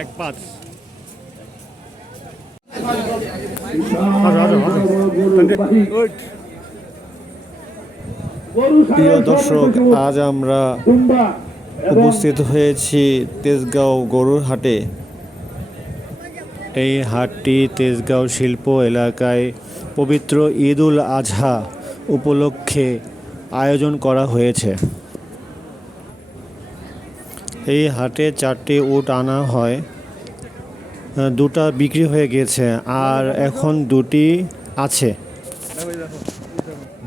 1.5। প্রিয় দর্শক, আজ আমরা উপস্থিত হয়েছি তেজগাঁও গরুর হাটে। এই হাটটি তেজগাঁও শিল্প এলাকায় পবিত্র ঈদ উল আজহা উপলক্ষে আয়োজন করা হয়েছে। এই হাটে 4টি উট আনা হয়, 2টা বিক্রি হয়ে গেছে আর এখন 2টি আছে।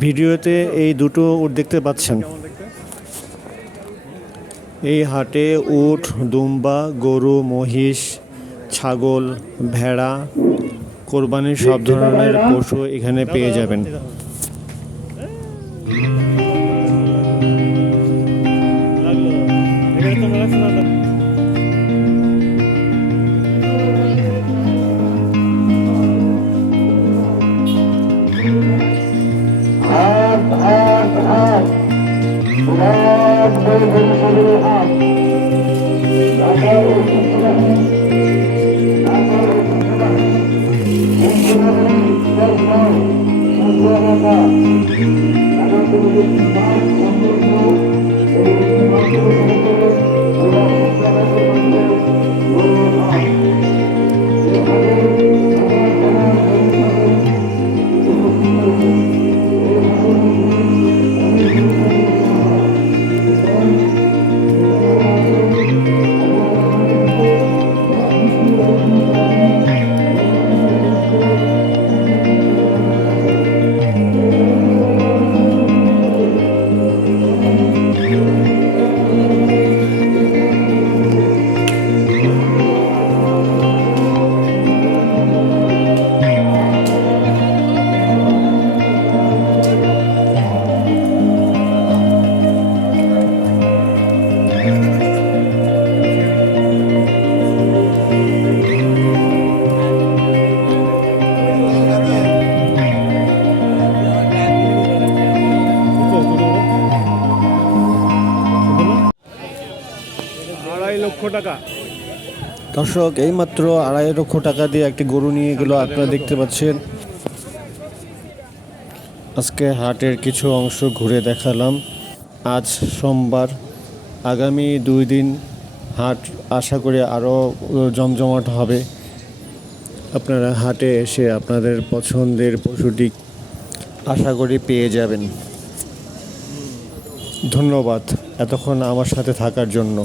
ভিডিওতে এই 2টো উট দেখতে পাচ্ছেন। এই হাটে উট, দুম্বা, গরু, মহিষ, ছাগল, ভেড়া, কোরবানির সব ধরনের পশু এখানে পেয়ে যাবেন। টাকা। দর্শক, এইমাত্র 2.5 লক্ষ টাকা দিয়ে একটি গরু নিয়ে গেল, আপনারা দেখতে পাচ্ছেন। আজকে হাটের কিছু অংশ ঘুরে দেখালাম। আজ সোমবার, আগামী 2 দিন হাট আশা করি আরও জমজমাট হবে। আপনারা হাটে এসে আপনাদের পছন্দের পশুটি আশা করি পেয়ে যাবেন। ধন্যবাদ এতক্ষণ আমার সাথে থাকার জন্য।